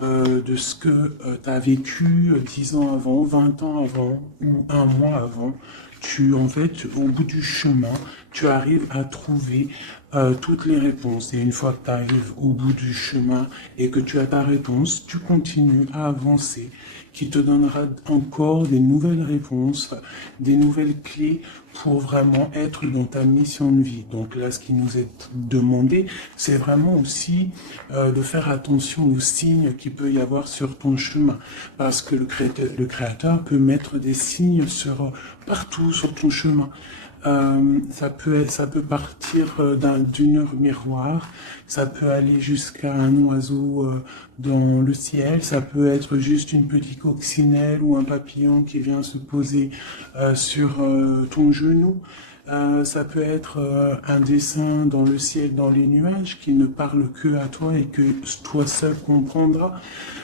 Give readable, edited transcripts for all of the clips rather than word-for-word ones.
de ce que tu as vécu 10 ans avant, 20 ans avant ou un mois avant. En fait, au bout du chemin, tu arrives à trouver toutes les réponses. Et une fois que tu arrives au bout du chemin et que tu as ta réponse, tu continues à avancer, qui te donnera encore des nouvelles réponses, des nouvelles clés pour vraiment être dans ta mission de vie. Donc là, ce qui nous est demandé, c'est vraiment aussi de faire attention aux signes qu'il peut y avoir sur ton chemin. Parce que le créateur peut mettre des signes partout sur ton chemin. Ça peut partir d'une heure miroir, ça peut aller jusqu'à un oiseau dans le ciel, ça peut être juste une petite coccinelle ou un papillon qui vient se poser sur ton genou. Ça peut être un dessin dans le ciel, dans les nuages, qui ne parle que à toi et que toi seul comprendras.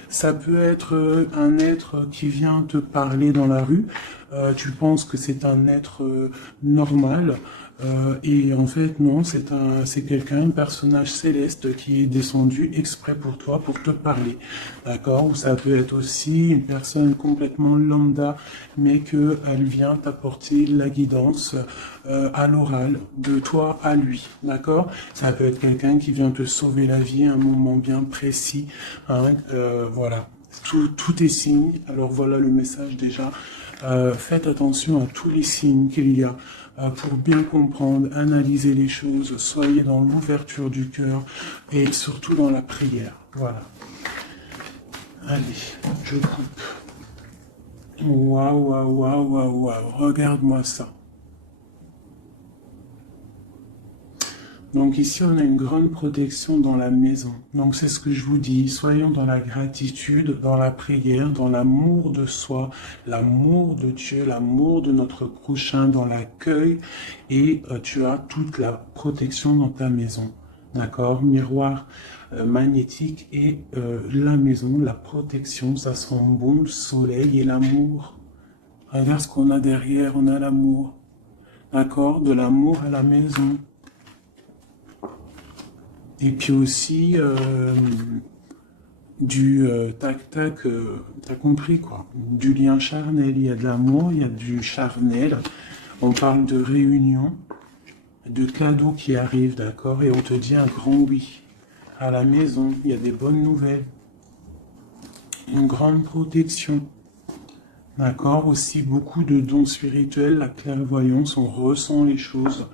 Ça peut être un être qui vient te parler dans la rue. Tu penses que c'est un être normal. Et en fait, non, c'est quelqu'un, un personnage céleste qui est descendu exprès pour toi, pour te parler. D'accord? Ou ça peut être aussi une personne complètement lambda, mais qu'elle vient t'apporter la guidance à l'oral, de toi à lui. D'accord? Ça peut être quelqu'un qui vient te sauver la vie à un moment bien précis. Hein, voilà. Tout est signe. Alors voilà le message déjà. Faites attention à tous les signes qu'il y a pour bien comprendre, analyser les choses, soyez dans l'ouverture du cœur et surtout dans la prière. Voilà. Allez, je coupe. Waouh, waouh, waouh, waouh, waouh. Regarde-moi ça. Donc ici, on a une grande protection dans la maison. Donc c'est ce que je vous dis, soyons dans la gratitude, dans la prière, dans l'amour de soi, l'amour de Dieu, l'amour de notre prochain, dans l'accueil, et tu as toute la protection dans ta maison. D'accord? Miroir magnétique et la maison, la protection, ça sent bon, le soleil et l'amour. Regarde ce qu'on a derrière, on a l'amour. D'accord? De l'amour à la maison. Et puis aussi du tac-tac, t'as compris quoi. Du lien charnel, il y a de l'amour, il y a du charnel. On parle de réunion, de cadeaux qui arrivent, d'accord? Et on te dit un grand oui. À la maison, il y a des bonnes nouvelles. Une grande protection. D'accord? Aussi beaucoup de dons spirituels, la clairvoyance, on ressent les choses.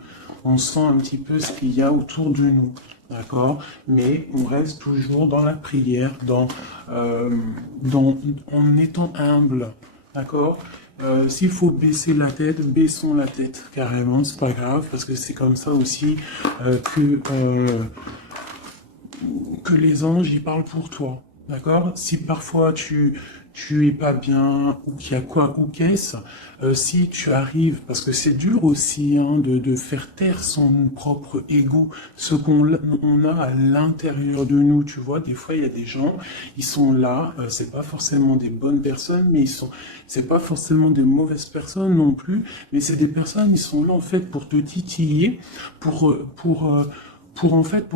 On sent un petit peu ce qu'il y a autour de nous. D'accord? Mais on reste toujours dans la prière, en étant humble. D'accord? S'il faut baisser la tête, baissons la tête carrément, c'est pas grave, parce que c'est comme ça aussi que les anges y parlent pour toi. D'accord? Si parfois tu es pas bien, ou qu'il y a quoi, ou qu'est-ce, si tu arrives, parce que c'est dur aussi hein, de faire taire son propre ego, ce on a à l'intérieur de nous, tu vois, des fois il y a des gens, ils sont là, c'est pas forcément des bonnes personnes, mais c'est pas forcément des mauvaises personnes non plus, mais c'est des personnes, ils sont là en fait pour te titiller, pour en fait,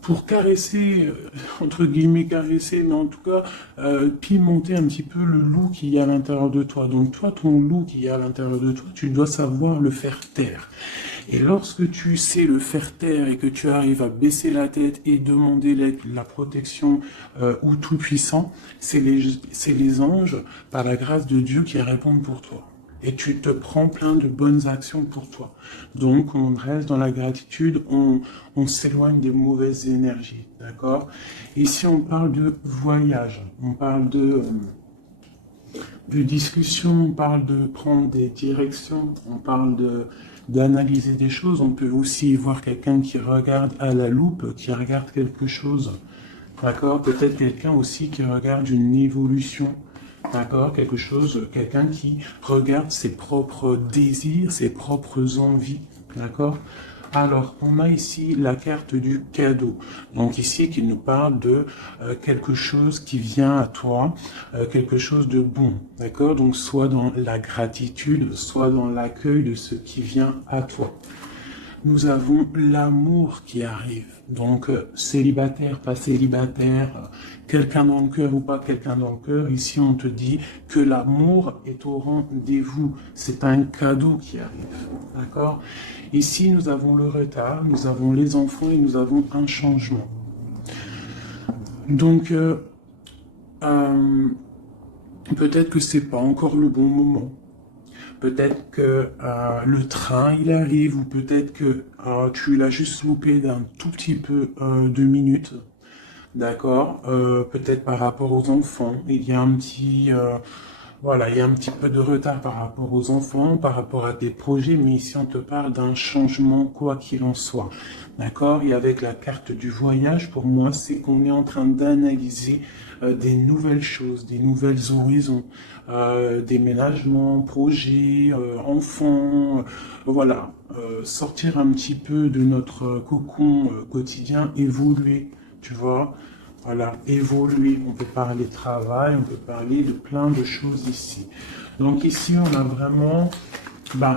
pour caresser, entre guillemets caresser, mais en tout cas pimenter un petit peu le loup qui y a à l'intérieur de toi. Donc toi, ton loup qui y a à l'intérieur de toi, tu dois savoir le faire taire. Et lorsque tu sais le faire taire et que tu arrives à baisser la tête et demander la protection au Tout-Puissant, c'est les anges, par la grâce de Dieu, qui répondent pour toi. Et tu te prends plein de bonnes actions pour toi. Donc, on reste dans la gratitude, on s'éloigne des mauvaises énergies, d'accord? Ici, on parle de voyage, on parle de discussion, on parle de prendre des directions, on parle d'analyser des choses. On peut aussi voir quelqu'un qui regarde à la loupe, qui regarde quelque chose, d'accord? Peut-être quelqu'un aussi qui regarde une évolution. D'accord, quelqu'un qui regarde ses propres désirs, ses propres envies, d'accord. Alors, on a ici la carte du cadeau. Donc ici, qui nous parle de quelque chose qui vient à toi, quelque chose de bon, d'accord. Donc, soit dans la gratitude, soit dans l'accueil de ce qui vient à toi. nous avons l'amour qui arrive. Donc, célibataire, pas célibataire, quelqu'un dans le cœur ou pas quelqu'un dans le cœur, ici on te dit que l'amour est au rendez-vous. C'est un cadeau qui arrive. D'accord? Ici, nous avons le retard, nous avons les enfants et nous avons un changement. Donc, peut-être que c'est pas encore le bon moment. Peut-être que le train il arrive ou peut-être que tu l'as juste loupé d'un tout petit peu de minutes. D'accord. Peut-être par rapport aux enfants, il y a un petit voilà, il y a un petit peu de retard par rapport aux enfants, par rapport à des projets, mais ici on te parle d'un changement quoi qu'il en soit. D'accord? Et avec la carte du voyage, pour moi, c'est qu'on est en train d'analyser des nouvelles choses, des nouvelles horizons, déménagements, projets, enfants, voilà. Sortir un petit peu de notre cocon quotidien, évoluer, tu vois? Voilà, évoluer. On peut parler travail, on peut parler de plein de choses ici. Donc ici, on a vraiment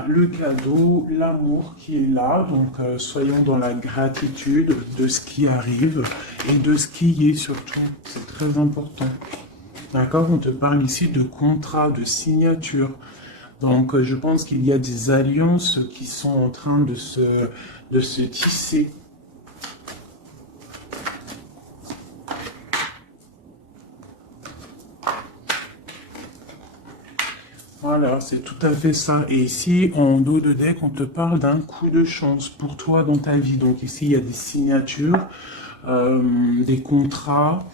le cadeau, l'amour qui est là. Donc soyons dans la gratitude de ce qui arrive et de ce qui est surtout. C'est très important. D'accord? On te parle ici de contrat, de signature. Donc je pense qu'il y a des alliances qui sont en train de se tisser. Voilà, c'est tout à fait ça. Et ici, en dos de deck, on te parle d'un coup de chance pour toi dans ta vie. Donc ici, il y a des signatures, des contrats,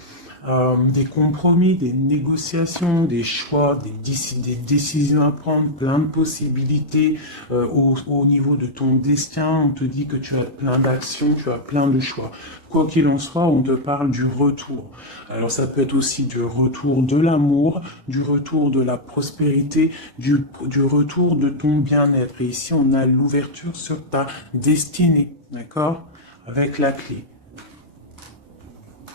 des compromis, des négociations, des choix, des décisions à prendre, plein de possibilités au niveau de ton destin. On te dit que tu as plein d'actions, tu as plein de choix. Quoi qu'il en soit, on te parle du retour. Alors ça peut être aussi du retour de l'amour, du retour de la prospérité, du retour de ton bien-être. Et ici, on a l'ouverture sur ta destinée, d'accord? Avec la clé.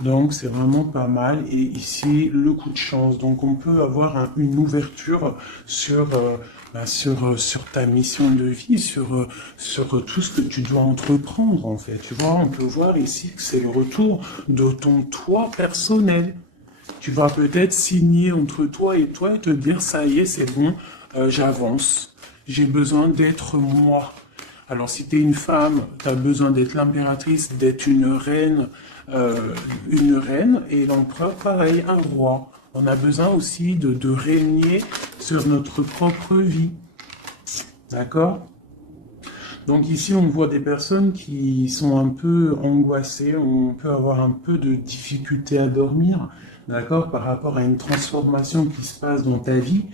Donc c'est vraiment pas mal. Et ici, le coup de chance. Donc on peut avoir une ouverture sur, sur ta mission de vie, sur tout ce que tu dois entreprendre en fait. Tu vois, on peut voir ici que c'est le retour de ton toi personnel. Tu vas peut-être signer entre toi et te dire ça y est, c'est bon, j'avance. J'ai besoin d'être moi. Alors si tu es une femme, tu as besoin d'être l'impératrice, d'être une reine, et l'empereur, pareil, un roi. On a besoin aussi de régner sur notre propre vie. D'accord? Donc ici, on voit des personnes qui sont un peu angoissées, on peut avoir un peu de difficulté à dormir, d'accord, par rapport à une transformation qui se passe dans ta vie.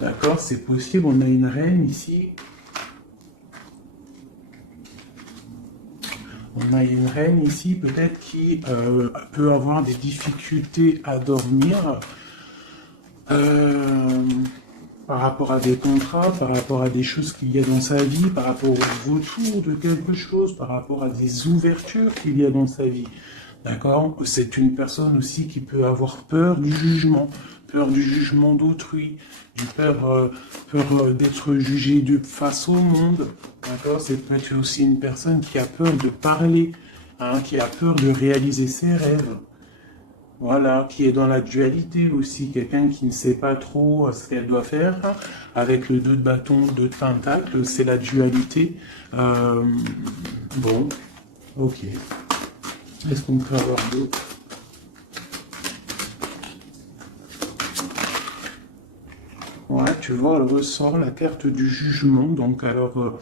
D'accord, c'est possible, on a une reine ici. On a une reine ici, peut-être qui peut avoir des difficultés à dormir par rapport à des contrats, par rapport à des choses qu'il y a dans sa vie, par rapport au retour de quelque chose, par rapport à des ouvertures qu'il y a dans sa vie. D'accord? C'est une personne aussi qui peut avoir peur du jugement d'autrui, peur d'être jugé face au monde. D'accord? C'est peut-être aussi une personne qui a peur de parler, hein, qui a peur de réaliser ses rêves. Voilà, qui est dans la dualité aussi, quelqu'un qui ne sait pas trop ce qu'elle doit faire, avec le 2 de bâton, 2 de pentacle, c'est la dualité. Bon, ok. Est-ce qu'on peut avoir d'autres? Ouais, tu vois, elle ressort la carte du jugement. Donc, alors,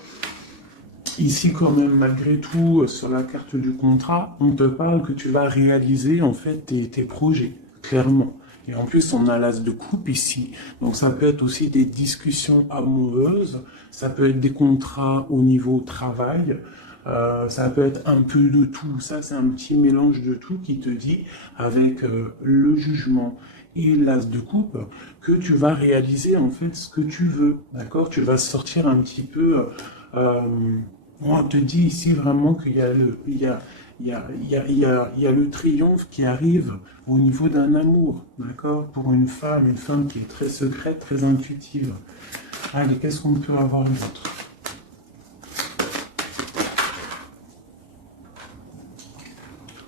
ici, quand même, malgré tout, sur la carte du contrat, on te parle que tu vas réaliser, en fait, tes projets, clairement. Et en plus, on a l'as de coupe ici. Donc, ça peut être aussi des discussions amoureuses. Ça peut être des contrats au niveau travail. Ça peut être un peu de tout. Ça, c'est un petit mélange de tout qui te dit, avec le jugement et l'as de coupe, que tu vas réaliser en fait ce que tu veux. D'accord? Tu vas sortir un petit peu. On te dit ici vraiment qu'il y a le triomphe qui arrive au niveau d'un amour. D'accord? Pour une femme qui est très secrète, très intuitive. Allez, qu'est-ce qu'on peut avoir d'autre?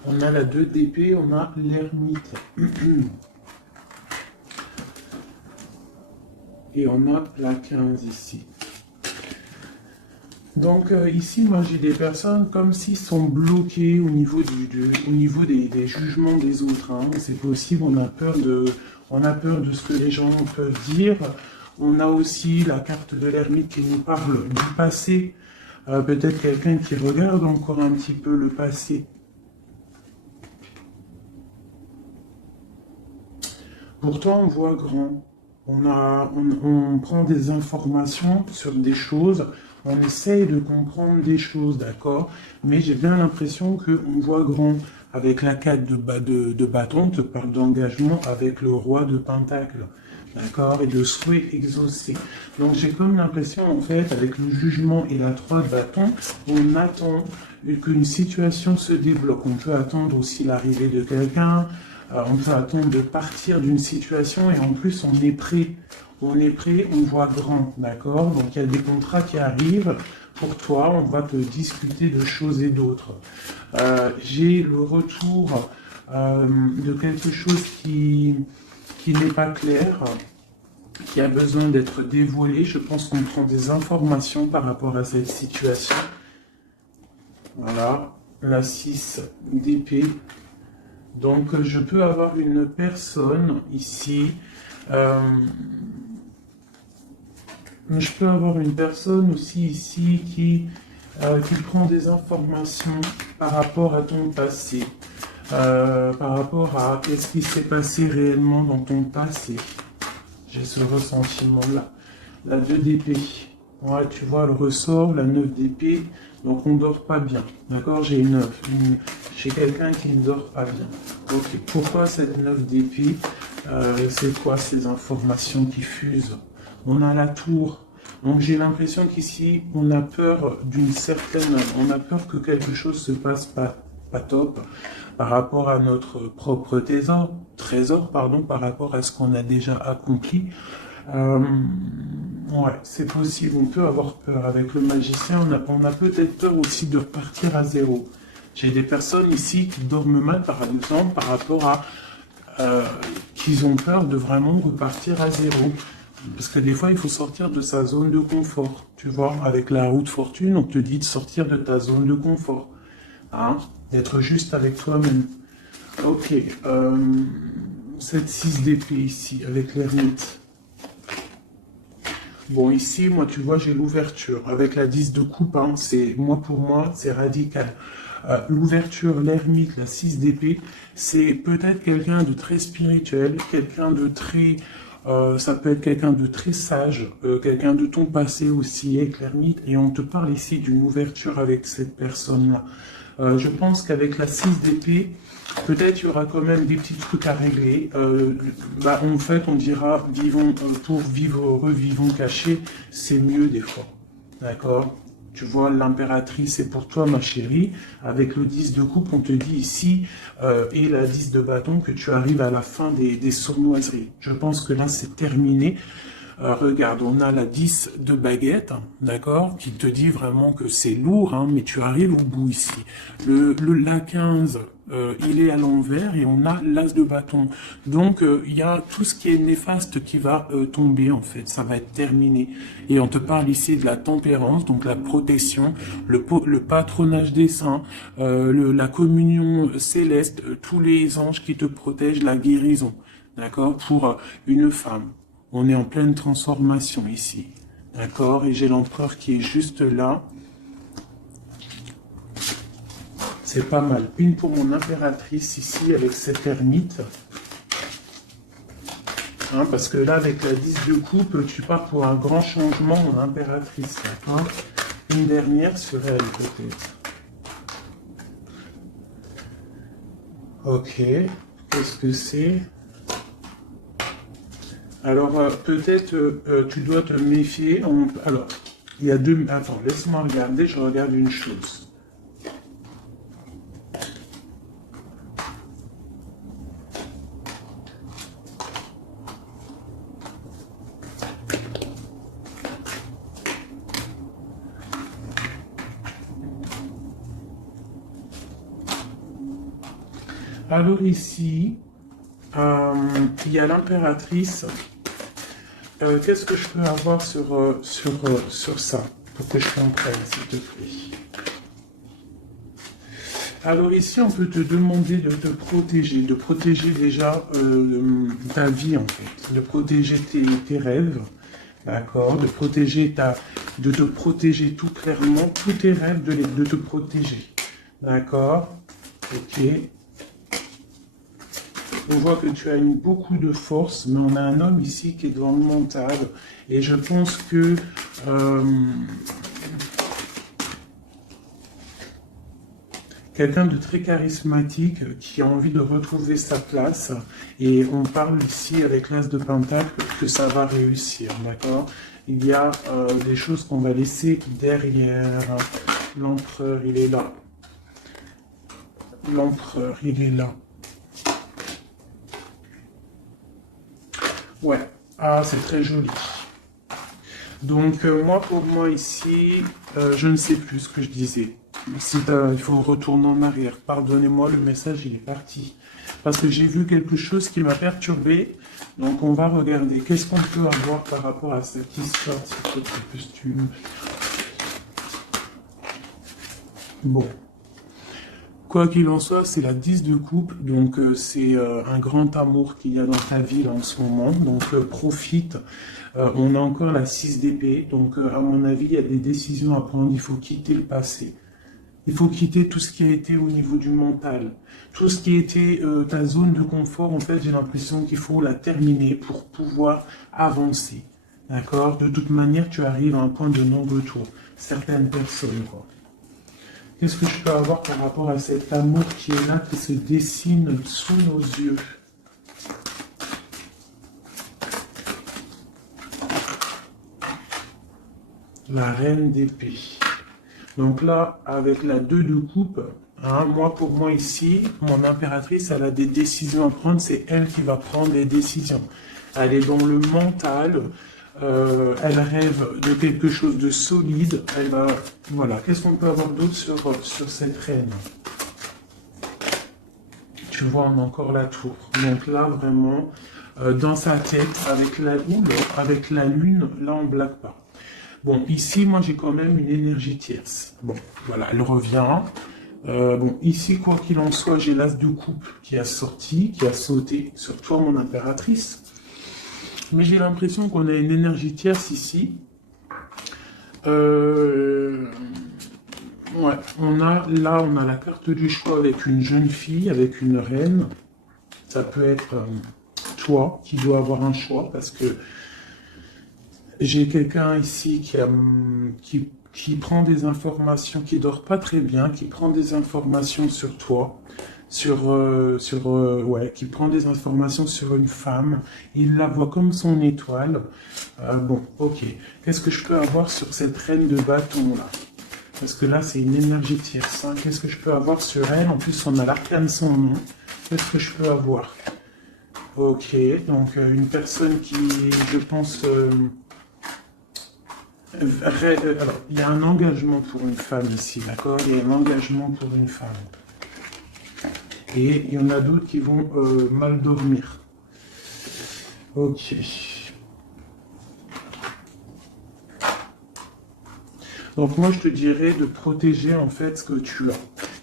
On a la 2 d'épée, on a l'ermite. Et on a la 15 ici. Donc ici, moi j'ai des personnes comme s'ils sont bloqués au niveau, au niveau des jugements des autres. Hein. C'est possible, on a peur de ce que les gens peuvent dire. On a aussi la carte de l'ermite qui nous parle du passé. Peut-être quelqu'un qui regarde encore un petit peu le passé. Pourtant, on voit grand. On prend des informations sur des choses, on essaye de comprendre des choses, d'accord? Mais j'ai bien l'impression qu'on voit grand. Avec la 4 de bâton, on te parle d'engagement avec le roi de pentacle, d'accord? Et de souhait exaucé. Donc j'ai comme l'impression, en fait, avec le jugement et la 3 de bâton, on attend qu'une situation se débloque. On peut attendre aussi l'arrivée de quelqu'un. On peut attendre de partir d'une situation et en plus on est prêt. On est prêt, on voit grand, d'accord? Donc il y a des contrats qui arrivent pour toi, on va te discuter de choses et d'autres. J'ai le retour de quelque chose qui n'est pas clair, qui a besoin d'être dévoilé. Je pense qu'on prend des informations par rapport à cette situation. Voilà, la 6 d'épée. Donc, je peux avoir une personne ici. Je peux avoir une personne aussi ici qui prend des informations par rapport à ton passé. Par rapport à qu'est-ce qui s'est passé réellement dans ton passé. J'ai ce ressentiment-là. La 2 d'épée. Ouais, tu vois le ressort, la 9 d'épée. Donc on ne dort pas bien. D'accord? J'ai quelqu'un qui ne dort pas bien. Ok. Pourquoi cette 9 d'épée? C'est quoi ces informations qui fusent? On a la tour. Donc j'ai l'impression qu'ici, on a peur on a peur que quelque chose se passe pas top par rapport à notre propre trésor, par rapport à ce qu'on a déjà accompli. Ouais, c'est possible, on peut avoir peur. Avec le magicien, on a peut-être peur aussi de repartir à zéro. J'ai des personnes ici qui dorment mal, par exemple, par rapport à qu'ils ont peur de vraiment repartir à zéro. Parce que des fois, il faut sortir de sa zone de confort. Tu vois, avec la roue de fortune, on te dit de sortir de ta zone de confort. Hein, d'être juste avec toi-même. Ok, cette 6 d'épée ici, avec l'ermite. Bon, ici, moi, tu vois, j'ai l'ouverture. Avec la 10 de coupe, hein, pour moi, c'est radical. L'ouverture, l'ermite, la 6 d'épée, c'est peut-être quelqu'un de très spirituel, quelqu'un de très... ça peut être quelqu'un de très sage, quelqu'un de ton passé aussi, avec l'ermite, et on te parle ici d'une ouverture avec cette personne-là. Je pense qu'avec la 6 d'épée, peut-être il y aura quand même des petits trucs à régler. En fait, on dira, pour vivre heureux, vivons cachés, c'est mieux des fois. D'accord? Tu vois, l'impératrice, c'est pour toi, ma chérie. Avec le 10 de coupe, on te dit ici, et la 10 de bâton, que tu arrives à la fin des sournoiseries. Je pense que là, c'est terminé. Regarde, on a la 10 de baguette, d'accord, qui te dit vraiment que c'est lourd, hein, mais tu arrives au bout ici. La 15, il est à l'envers et on a l'as de bâton. Donc, il y a tout ce qui est néfaste qui va tomber, en fait. Ça va être terminé. Et on te parle ici de la tempérance, donc la protection, le patronage des saints, la communion céleste, tous les anges qui te protègent, la guérison, d'accord, pour une femme. On est en pleine transformation ici. D'accord? Et j'ai l'empereur qui est juste là. C'est pas mal. Une pour mon impératrice ici avec cette ermite. Hein, parce que là, avec la 10 de coupe, tu pars pour un grand changement en impératrice. D'accord? Une dernière sur elle, peut-être. Ok. Qu'est-ce que c'est? Alors, peut-être tu dois te méfier. Alors, il y a deux... Attends, laisse-moi regarder, je regarde une chose. Alors ici, il y a l'impératrice. Qu'est-ce que je peux avoir sur ça, pour que je comprenne, s'il te plaît? Alors ici, on peut te demander de protéger déjà ta vie, en fait, de protéger tes rêves, d'accord, de te protéger tout clairement, tous tes rêves, de te protéger, d'accord, ok. On voit que tu as beaucoup de force, mais on a un homme ici qui est dans le mental, et je pense que quelqu'un de très charismatique qui a envie de retrouver sa place, et on parle ici avec l'As de Pentacle que ça va réussir, d'accord? Il y a des choses qu'on va laisser derrière. L'empereur, il est là. L'empereur, il est là. Ouais, ah, c'est très joli. Donc, moi, pour moi, ici, je ne sais plus ce que je disais. Il faut retourner en arrière. Pardonnez-moi, le message, il est parti. Parce que j'ai vu quelque chose qui m'a perturbé. Donc, on va regarder. Qu'est-ce qu'on peut avoir par rapport à cette histoire, cette costume. Bon. Quoi qu'il en soit, c'est la 10 de coupe, donc c'est un grand amour qu'il y a dans ta vie en ce moment, donc profite. On a encore la 6 d'épée, donc à mon avis, il y a des décisions à prendre, il faut quitter le passé. Il faut quitter tout ce qui a été au niveau du mental. Tout ce qui a été ta zone de confort, en fait, j'ai l'impression qu'il faut la terminer pour pouvoir avancer. D'accord? De toute manière, tu arrives à un point de non-retour. Certaines personnes, quoi. Qu'est-ce que je peux avoir par rapport à cet amour qui est là, qui se dessine sous nos yeux? La reine d'épée. Donc là, avec la 2 de coupe, hein, pour moi ici, mon impératrice, elle a des décisions à prendre, c'est elle qui va prendre les décisions. Elle est dans le mental, elle rêve de quelque chose de solide, elle va... Voilà, qu'est-ce qu'on peut avoir d'autre sur cette reine? Tu vois, on a encore la tour. Donc là, vraiment, dans sa tête, avec la lune, là, on ne blague pas. Bon, ici, moi, j'ai quand même une énergie tierce. Bon, voilà, elle revient. Bon, ici, quoi qu'il en soit, j'ai l'as de coupe qui a sorti, qui a sauté sur toi, mon impératrice. Mais j'ai l'impression qu'on a une énergie tierce ici. Ouais, on a la carte du choix avec une jeune fille, avec une reine. Ça peut être toi qui dois avoir un choix parce que j'ai quelqu'un ici qui prend des informations, qui dort pas très bien, qui prend des informations sur toi, qui prend des informations sur une femme. Il la voit comme son étoile. Bon, ok. Qu'est-ce que je peux avoir sur cette reine de bâton là? Parce que là, c'est une énergie tierce. Hein. Qu'est-ce que je peux avoir sur elle? En plus, on a l'arcane sans nom. Qu'est-ce que je peux avoir? Ok, donc une personne qui, je pense... alors, il y a un engagement pour une femme ici, d'accord? Il y a un engagement pour une femme. Et il y en a d'autres qui vont mal dormir. Ok. Donc moi, je te dirais de protéger en fait ce que tu as.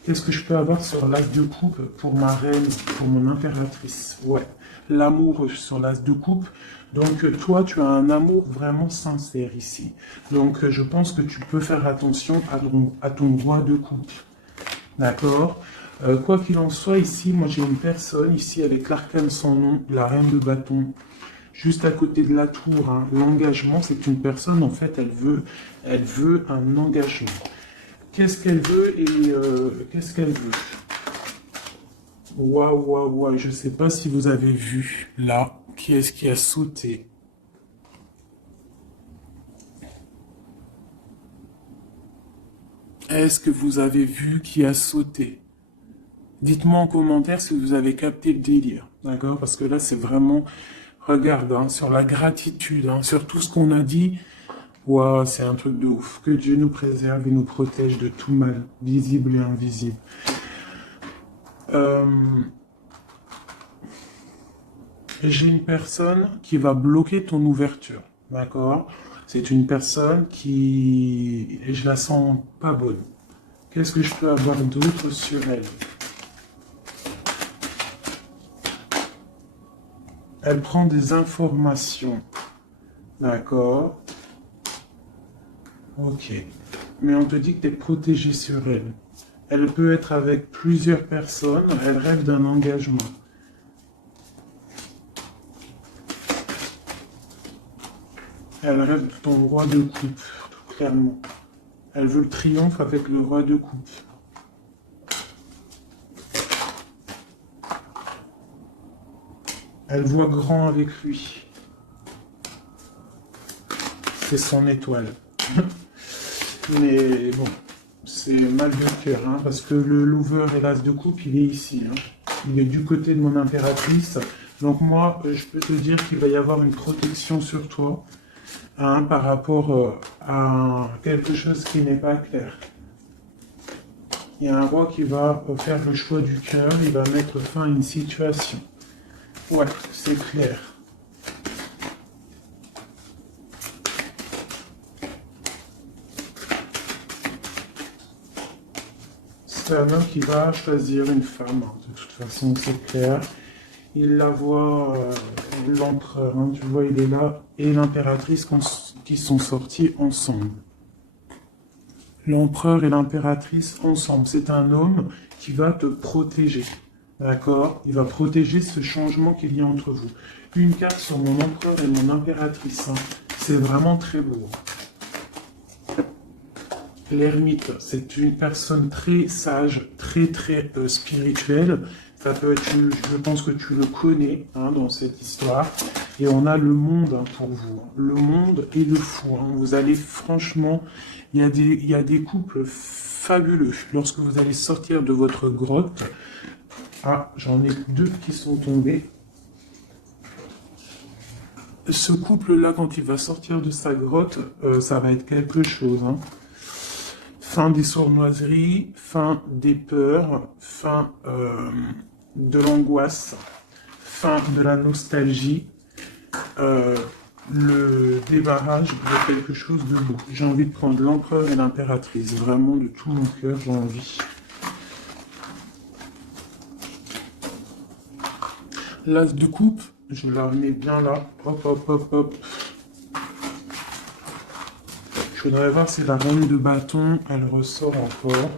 Qu'est-ce que je peux avoir sur l'as de coupe pour ma reine, pour mon impératrice? Ouais, l'amour sur l'as de coupe. Donc toi, tu as un amour vraiment sincère ici. Donc je pense que tu peux faire attention à ton roi de coupe. D'accord? Quoi qu'il en soit, ici, moi j'ai une personne ici avec l'arcane sans nom, la reine de bâton. Juste à côté de la tour, hein. L'engagement, c'est une personne, en fait, elle veut un engagement. Qu'est-ce qu'elle veut et qu'est-ce qu'elle veut? Waouh, waouh, waouh, je ne sais pas si vous avez vu, là, qui est-ce qui a sauté? Est-ce que vous avez vu qui a sauté? Dites-moi en commentaire si vous avez capté le délire, d'accord? Parce que là, c'est vraiment... Regarde, hein, sur la gratitude, hein, sur tout ce qu'on a dit, wow, c'est un truc de ouf. Que Dieu nous préserve et nous protège de tout mal, visible et invisible. J'ai une personne qui va bloquer ton ouverture, d'accord? C'est une personne qui... et je la sens pas bonne. Qu'est-ce que je peux avoir d'autre sur elle? Elle prend des informations, d'accord? Ok. Mais on te dit que tu es protégé sur elle. Elle peut être avec plusieurs personnes, elle rêve d'un engagement. Elle rêve de ton roi de coupe, tout clairement. Elle veut le triomphe avec le roi de coupe. Elle voit grand avec lui. C'est son étoile. Mais bon, c'est mal de cœur, hein, parce que le lover et l'as de coupe, il est ici. Hein. Il est du côté de mon impératrice. Donc moi, je peux te dire qu'il va y avoir une protection sur toi, hein, par rapport à quelque chose qui n'est pas clair. Il y a un roi qui va faire le choix du cœur, il va mettre fin à une situation. Ouais, c'est clair. C'est un homme qui va choisir une femme, hein. De toute façon, c'est clair. Il la voit, l'empereur, hein, tu vois, il est là, et l'impératrice qui sont sortis ensemble. L'empereur et l'impératrice ensemble. C'est un homme qui va te protéger, d'accord? Il va protéger ce changement qu'il y a entre vous. Une carte sur mon empereur et mon impératrice, hein. C'est vraiment très beau. L'ermite, c'est une personne très sage, très spirituelle. Ça peut être, je pense que tu le connais, hein, dans cette histoire. Et on a le monde, hein, pour vous. Le monde et le fou, hein. Vous allez franchement, il y a des couples fabuleux. Lorsque vous allez sortir de votre grotte, ah, j'en ai deux qui sont tombés. Ce couple-là, quand il va sortir de sa grotte, ça va être quelque chose, hein. Fin des sournoiseries, fin des peurs, fin de l'angoisse, fin de la nostalgie, le débarrage de quelque chose de beau. J'ai envie de prendre l'empereur et l'impératrice, vraiment de tout mon cœur, j'ai envie. L'as de coupe, je la remets bien là, hop, hop, hop, hop. Je voudrais voir si la reine de bâton, elle ressort encore.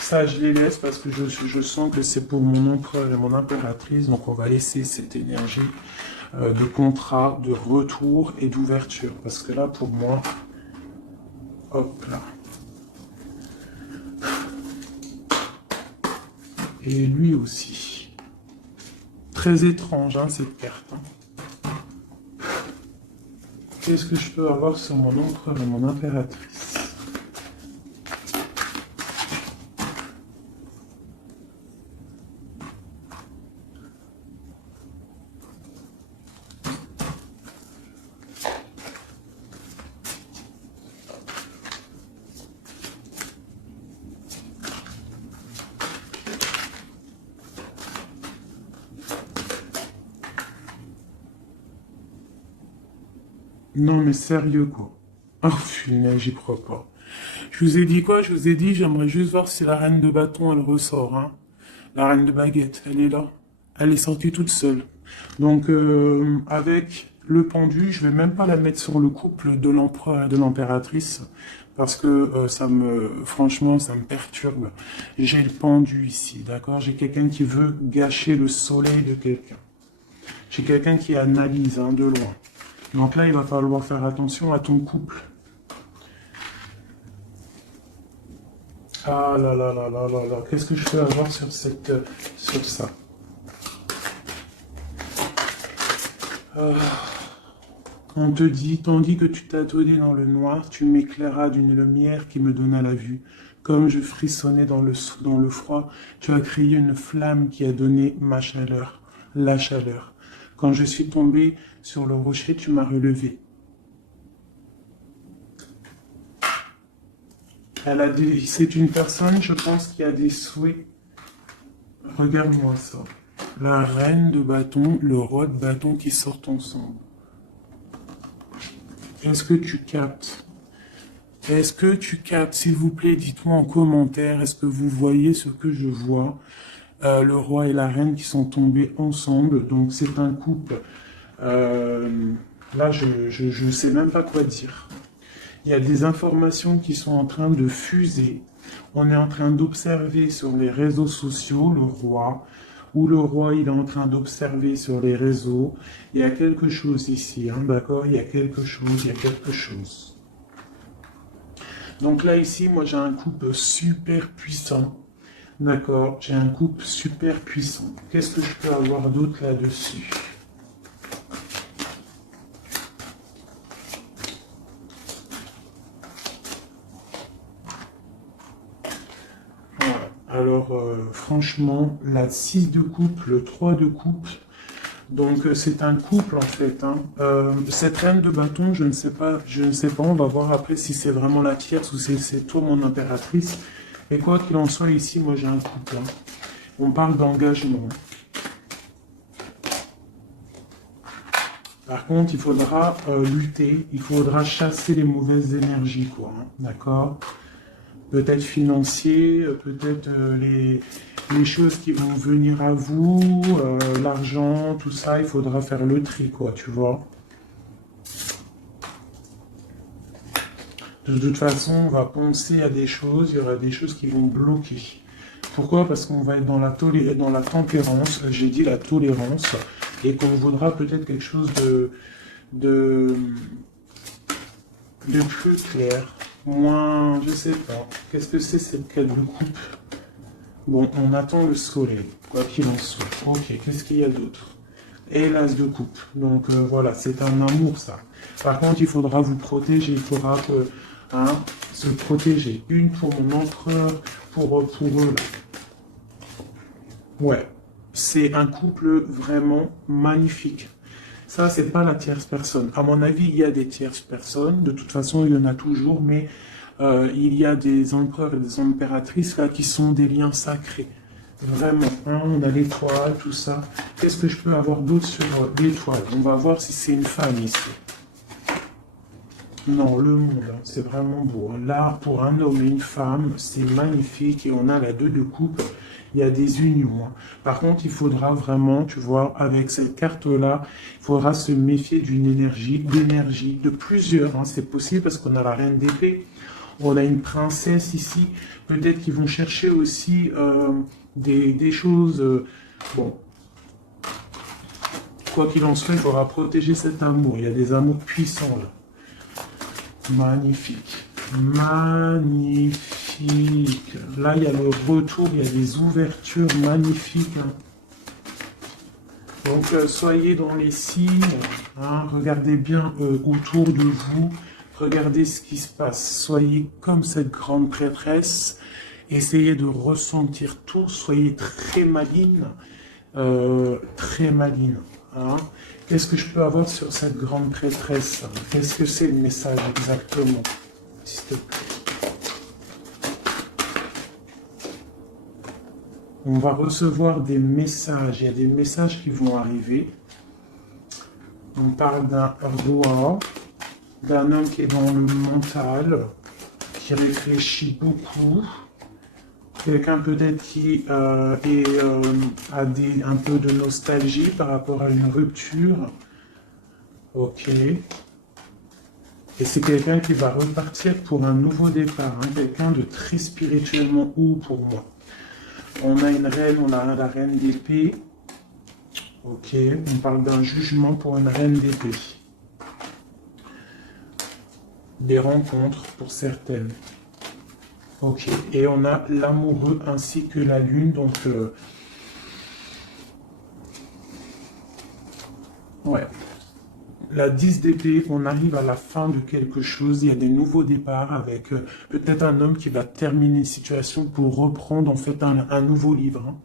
Ça, je les laisse parce que je sens que c'est pour mon empereur et mon impératrice. Donc, on va laisser cette énergie de contrat, de retour et d'ouverture. Parce que là, pour moi, hop là. Et lui aussi. Très étrange, hein, cette carte. Hein. Qu'est-ce que je peux avoir sur mon empereur et mon impératrice? Non, mais sérieux, quoi. Oh, punaise, j'y crois pas. Je vous ai dit quoi? Je vous ai dit, j'aimerais juste voir si la reine de bâton, elle ressort, hein. La reine de baguette, elle est là. Elle est sortie toute seule. Donc, avec le pendu, je vais même pas la mettre sur le couple de l'empereur et de l'impératrice, parce que franchement, ça me perturbe. J'ai le pendu ici, d'accord? J'ai quelqu'un qui veut gâcher le soleil de quelqu'un. J'ai quelqu'un qui analyse, hein, de loin. Donc là, il va falloir faire attention à ton couple. Ah là là là là là là, qu'est-ce que je peux avoir sur sur ça? Ah. On te dit, tandis que tu t'attendais dans le noir, tu m'éclairas d'une lumière qui me donna la vue. Comme je frissonnais dans le froid, tu as créé une flamme qui a donné ma chaleur, la chaleur. Quand je suis tombé sur le rocher, tu m'as relevé. C'est une personne, je pense, qui a des souhaits. Regarde-moi ça. la reine de bâton, le roi de bâton qui sortent ensemble. Est-ce que tu captes? Est-ce que tu captes, s'il vous plaît, dites-moi en commentaire, est-ce que vous voyez ce que je vois? Le roi et la reine qui sont tombés ensemble, donc c'est un couple. Là, je ne sais même pas quoi dire. Il y a des informations qui sont en train de fuser. On est en train d'observer sur les réseaux sociaux le roi, ou le roi il est en train d'observer sur les réseaux. Il y a quelque chose ici, hein, d'accord? Il y a quelque chose, il y a quelque chose. Donc là, ici, moi, j'ai un couple super puissant. D'accord, j'ai un couple super puissant. Qu'est-ce que je peux avoir d'autre là-dessus? Voilà. Alors, franchement, la 6 de coupe, le 3 de coupe, donc c'est un couple en fait. Hein. Cette reine de bâton, je ne sais pas, on va voir après si c'est vraiment la tierce ou si c'est toi mon impératrice. Et quoi qu'il en soit, ici, moi j'ai un couple. Hein. On parle d'engagement. Par contre, il faudra lutter, il faudra chasser les mauvaises énergies, quoi. Hein. D'accord? Peut-être financier, peut-être les choses qui vont venir à vous, l'argent, tout ça, il faudra faire le tri, quoi, tu vois. De toute façon, on va penser à des choses, il y aura des choses qui vont bloquer. Pourquoi? Parce qu'on va être dans la tempérance, j'ai dit la tolérance, et qu'on voudra peut-être quelque chose de plus clair, moins, je sais pas. Qu'est-ce que c'est cette quête de coupe? Bon, on attend le soleil, quoi qu'il en soit. Ok, qu'est-ce qu'il y a d'autre? Et l'as de coupe. Donc voilà, c'est un amour ça. Par contre, il faudra vous protéger, il faudra que, hein, se protéger. Une pour mon empereur, pour eux là. Ouais, c'est un couple vraiment magnifique. Ça, c'est pas la tierce personne. À mon avis, il y a des tierces personnes. De toute façon, il y en a toujours, mais il y a des empereurs et des impératrices là qui sont des liens sacrés. Vraiment, hein, on a l'étoile, tout ça. Qu'est-ce que je peux avoir d'autre sur l'étoile? On va voir si c'est une femme ici. Non, le monde, hein, c'est vraiment beau. Là, pour un homme et une femme, c'est magnifique. Et on a la 2 de coupe. Il y a des unions. Hein. Par contre, il faudra vraiment, tu vois, avec cette carte-là, il faudra se méfier d'une énergie, de plusieurs. Hein. C'est possible parce qu'on a la reine d'épée. On a une princesse ici. Peut-être qu'ils vont chercher aussi des choses... bon, quoi qu'il en soit, il faudra protéger cet amour. Il y a des amours puissants là. Magnifique. Magnifique. Là, il y a le retour, il y a des ouvertures magnifiques. Hein. Donc, soyez dans les signes. Hein, regardez bien autour de vous. Regardez ce qui se passe. Soyez comme cette grande prêtresse. Essayez de ressentir tout. Soyez très maligne. Très maligne. Hein. Qu'est-ce que je peux avoir sur cette grande prêtresse? Qu'est-ce que c'est le message exactement? S'il te plaît. On va recevoir des messages. Il y a des messages qui vont arriver. On parle d'un roi, d'un homme qui est dans le mental, qui réfléchit beaucoup. Quelqu'un peut-être qui a un peu de nostalgie par rapport à une rupture. Ok. Et c'est quelqu'un qui va repartir pour un nouveau départ. Hein, quelqu'un de très spirituellement haut pour moi. On a une reine, on a la reine d'épée. Ok. On parle d'un jugement pour une reine d'épée. Des rencontres pour certaines. Ok, et on a l'amoureux ainsi que la lune, donc ouais. La 10 d'épée, on arrive à la fin de quelque chose, il y a des nouveaux départs avec peut-être un homme qui va terminer une situation pour reprendre en fait un nouveau livre. Hein.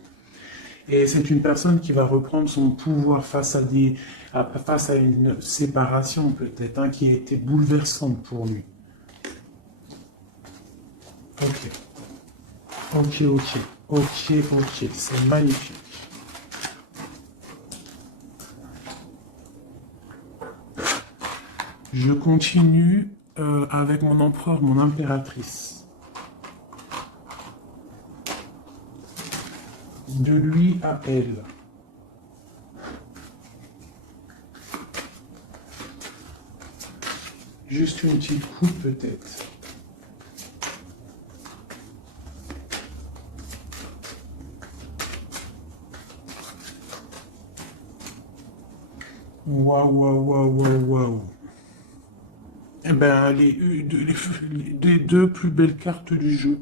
Et c'est une personne qui va reprendre son pouvoir face à une séparation peut-être, hein, qui a été bouleversante pour lui. Ok. Ok, c'est magnifique. Je continue avec mon empereur, mon impératrice. De lui à elle. Juste une petite coupe peut-être. Waouh, waouh, waouh, waouh, waouh. Eh ben, les deux plus belles cartes du jeu.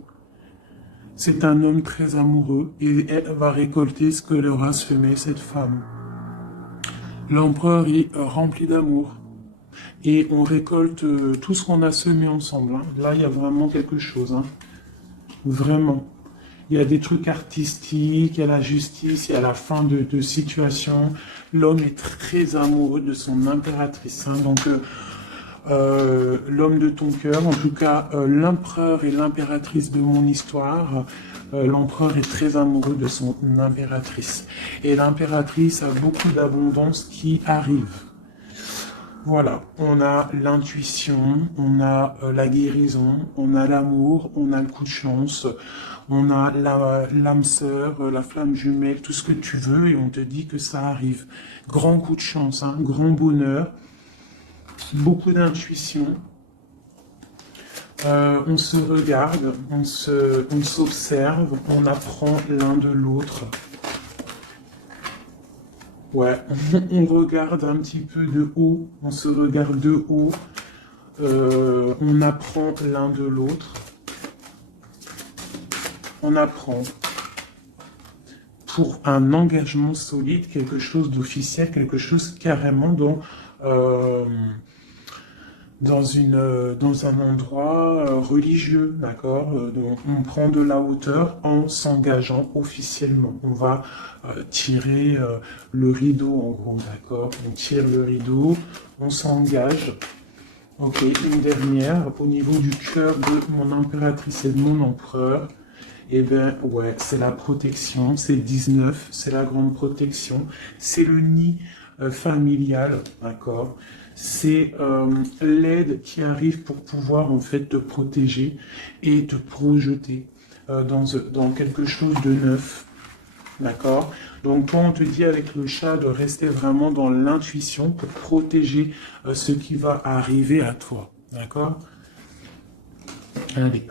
C'est un homme très amoureux et elle va récolter ce que leur a semé cette femme. L'empereur est rempli d'amour et on récolte tout ce qu'on a semé ensemble, hein. Là, il y a vraiment quelque chose, hein. Vraiment. Il y a des trucs artistiques, il y a la justice, il y a la fin de situation. L'homme est très amoureux de son impératrice, hein. Donc, l'homme de ton cœur, en tout cas l'empereur et l'impératrice de mon histoire. L'empereur est très amoureux de son impératrice. Et l'impératrice a beaucoup d'abondance qui arrive. Voilà, on a l'intuition, on a la guérison, on a l'amour, on a le coup de chance, on a l'âme sœur, la flamme jumelle, tout ce que tu veux, et on te dit que ça arrive. Grand coup de chance, hein, grand bonheur, beaucoup d'intuition. On se regarde, on s'observe, on apprend l'un de l'autre. Ouais, on regarde un petit peu de haut, on se regarde de haut, on apprend l'un de l'autre. On apprend pour un engagement solide, quelque chose d'officiel, quelque chose carrément dans un endroit religieux, d'accord? Donc on prend de la hauteur en s'engageant officiellement. On va tirer le rideau en gros, d'accord? On tire le rideau, on s'engage. Ok, une dernière, au niveau du cœur de mon impératrice et de mon empereur. Eh bien, ouais, c'est la protection, c'est 19, c'est la grande protection, c'est le nid familial, d'accord? C'est l'aide qui arrive pour pouvoir en fait te protéger et te projeter dans quelque chose de neuf, d'accord? Donc toi, on te dit avec le chat de rester vraiment dans l'intuition pour protéger ce qui va arriver à toi, d'accord? Allez.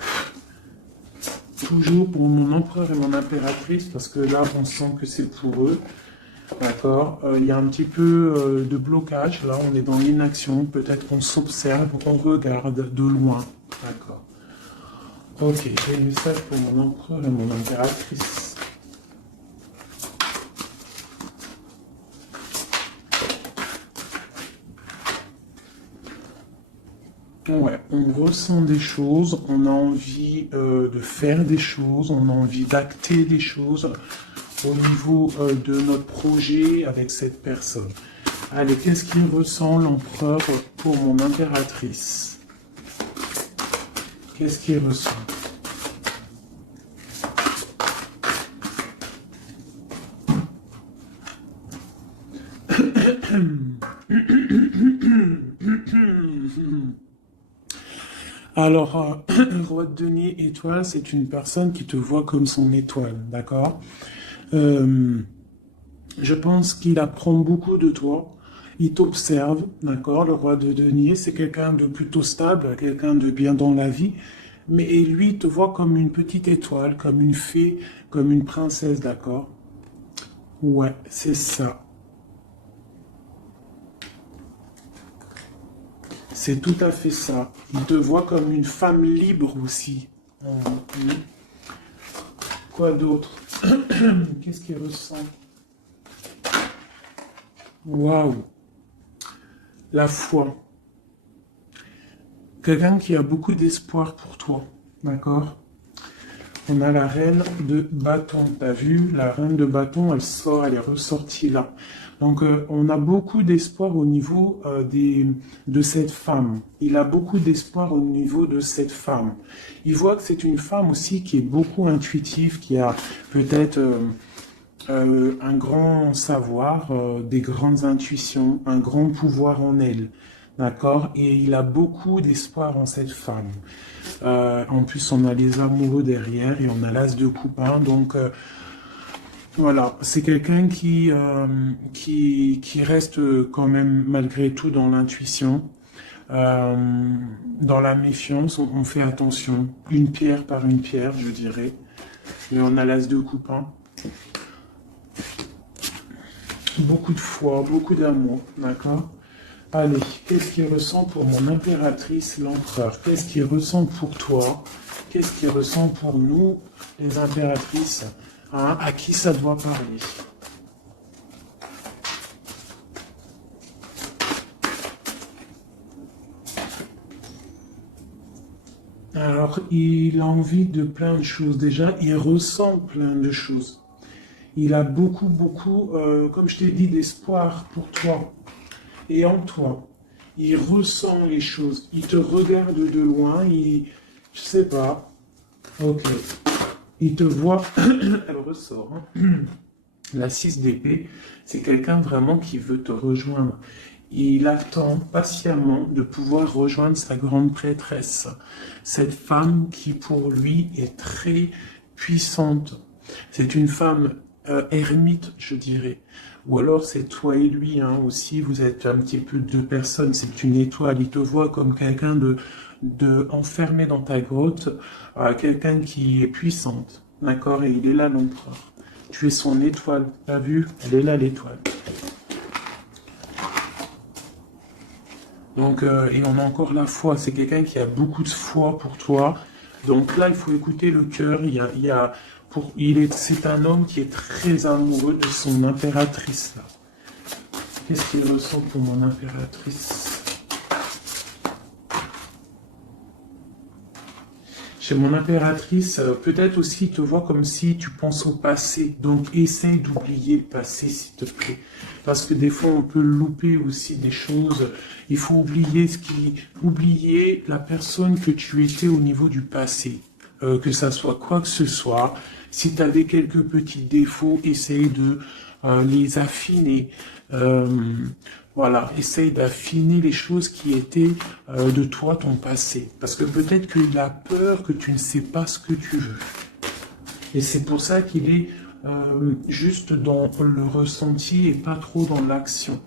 Toujours pour mon empereur et mon impératrice, parce que là, on sent que c'est pour eux. D'accord. Il y a un petit peu de blocage. Là, on est dans l'inaction. Peut-être qu'on s'observe, on regarde de loin. D'accord. Ok, j'ai un message pour mon empereur et mon impératrice. Ouais, on ressent des choses, on a envie de faire des choses, on a envie d'acter des choses au niveau de notre projet avec cette personne. Allez, qu'est-ce qu'il ressent l'empereur pour mon impératrice? Qu'est-ce qu'il ressent? Alors, roi de denier étoile, c'est une personne qui te voit comme son étoile, d'accord? Je pense qu'il apprend beaucoup de toi. Il t'observe, d'accord? Le roi de denier, c'est quelqu'un de plutôt stable, quelqu'un de bien dans la vie. Mais lui, il te voit comme une petite étoile, comme une fée, comme une princesse, d'accord? Ouais, c'est ça. C'est tout à fait ça. Il te voit comme une femme libre aussi. Mhm. Quoi d'autre? Qu'est-ce qu'il ressent? Waouh! La foi. Quelqu'un qui a beaucoup d'espoir pour toi. D'accord? On a la reine de bâton. T'as vu? La reine de bâton, elle sort, elle est ressortie là. Donc, on a beaucoup d'espoir au niveau de cette femme. Il a beaucoup d'espoir au niveau de cette femme. Il voit que c'est une femme aussi qui est beaucoup intuitive, qui a peut-être un grand savoir, des grandes intuitions, un grand pouvoir en elle. d'accord? Et il a beaucoup d'espoir en cette femme. En plus, on a les amoureux derrière et on a l'as de coupe, hein, donc voilà, c'est quelqu'un qui reste quand même malgré tout dans l'intuition. Dans la méfiance, on fait attention, une pierre par une pierre, je dirais. Mais on a l'as de coupe, hein. Beaucoup de foi, beaucoup d'amour, d'accord? Allez, qu'est-ce qu'il ressent pour mon impératrice, l'empereur? Qu'est-ce qu'il ressent pour toi? Qu'est-ce qu'il ressent pour nous, les impératrices? Hein? À qui ça doit parler? Alors, il a envie de plein de choses. Déjà, il ressent plein de choses. Il a beaucoup, comme je t'ai dit, d'espoir pour toi et en toi. Il ressent les choses. Il te regarde de loin. Je sais pas. Ok. Il te voit. Elle ressort, hein. La 6 d'épée, c'est quelqu'un vraiment qui veut te rejoindre. Il attend patiemment de pouvoir rejoindre sa grande prêtresse. Cette femme qui pour lui est très puissante. C'est une femme ermite, je dirais. Ou alors c'est toi et lui, hein, aussi, vous êtes un petit peu deux personnes, c'est une étoile. Il te voit comme quelqu'un de enfermé dans ta grotte, quelqu'un qui est puissante. D'accord? Et il est là, l'empereur. Tu es son étoile. T'as vu? Elle est là, l'étoile. Donc, et on a encore la foi. C'est quelqu'un qui a beaucoup de foi pour toi. Donc là, il faut écouter le cœur. C'est un homme qui est très amoureux de son impératrice. Là. Qu'est-ce qu'il ressent pour mon impératrice? Chez mon impératrice, peut-être aussi te vois comme si tu penses au passé. Donc essaye d'oublier le passé, s'il te plaît. Parce que des fois, on peut louper aussi des choses. Il faut oublier la personne que tu étais au niveau du passé. Que ça soit quoi que ce soit. Si tu avais quelques petits défauts, essaye de les affiner. Voilà, essaye d'affiner les choses qui étaient de toi, ton passé. Parce que peut-être qu'il a peur que tu ne sais pas ce que tu veux. Et c'est pour ça qu'il est juste dans le ressenti et pas trop dans l'action.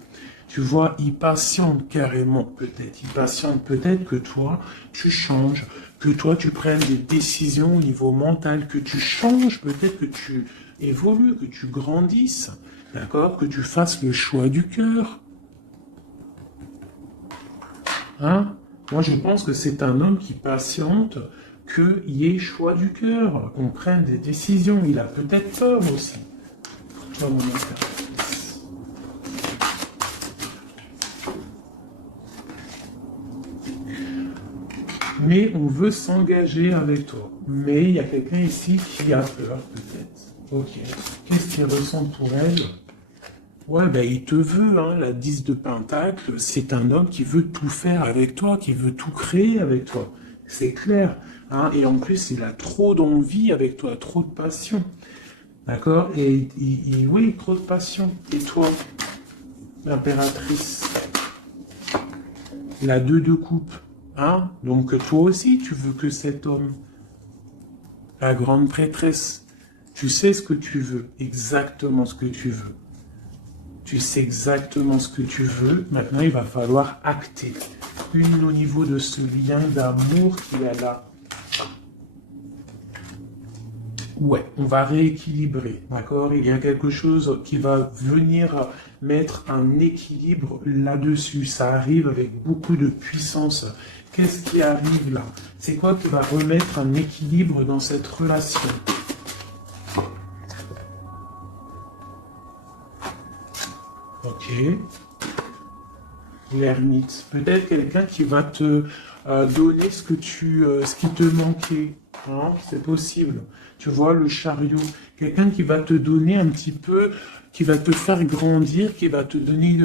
Tu vois, il patiente carrément peut-être. Il patiente peut-être que toi, tu changes, que toi, tu prennes des décisions au niveau mental, que tu changes, peut-être que tu évolues, que tu grandisses, d'accord, que tu fasses le choix du cœur. Hein? Moi, je pense que c'est un homme qui patiente qu'il y ait choix du cœur, qu'on prenne des décisions. Il a peut-être peur aussi. Toi, mon impératrice. Mais on veut s'engager avec toi. Mais il y a quelqu'un ici qui a peur, peut-être. Ok. Qu'est-ce qu'il ressent pour elle? Ouais, ben il te veut, hein, la 10 de Pentacle, c'est un homme qui veut tout faire avec toi, qui veut tout créer avec toi. C'est clair. Hein, et en plus, il a trop d'envie avec toi, trop de passion. D'accord? Et oui, trop de passion. Et toi, l'impératrice, la 2 de coupe. Hein? Donc toi aussi, tu veux que cet homme, la grande prêtresse, tu sais ce que tu veux, exactement ce que tu veux. Tu sais exactement ce que tu veux. Maintenant, il va falloir acter. Une au niveau de ce lien d'amour qu'il a là. Ouais, on va rééquilibrer, d'accord? Il y a quelque chose qui va venir mettre un équilibre là-dessus. Ça arrive avec beaucoup de puissance. Qu'est-ce qui arrive là? C'est quoi qui va remettre un équilibre dans cette relation? Ok. L'ermite. Peut-être quelqu'un qui va te donner ce qui te manquait. Hein, c'est possible. Tu vois, le chariot. Quelqu'un qui va te donner un petit peu, qui va te faire grandir, qui va te donner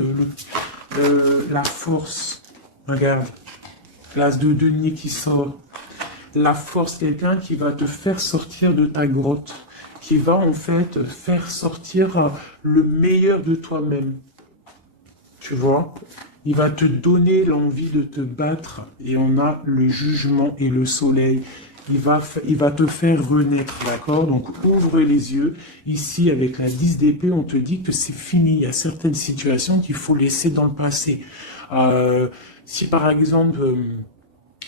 la force. Regarde. L'as de denier qui sort. La force, quelqu'un qui va te faire sortir de ta grotte. Qui va en fait faire sortir le meilleur de toi-même. tu vois. Il va te donner l'envie de te battre et on a le jugement et le soleil. Il va te faire renaître, d'accord? Donc ouvre les yeux. Ici, avec la 10 d'épée, on te dit que c'est fini. Il y a certaines situations qu'il faut laisser dans le passé. Si par exemple,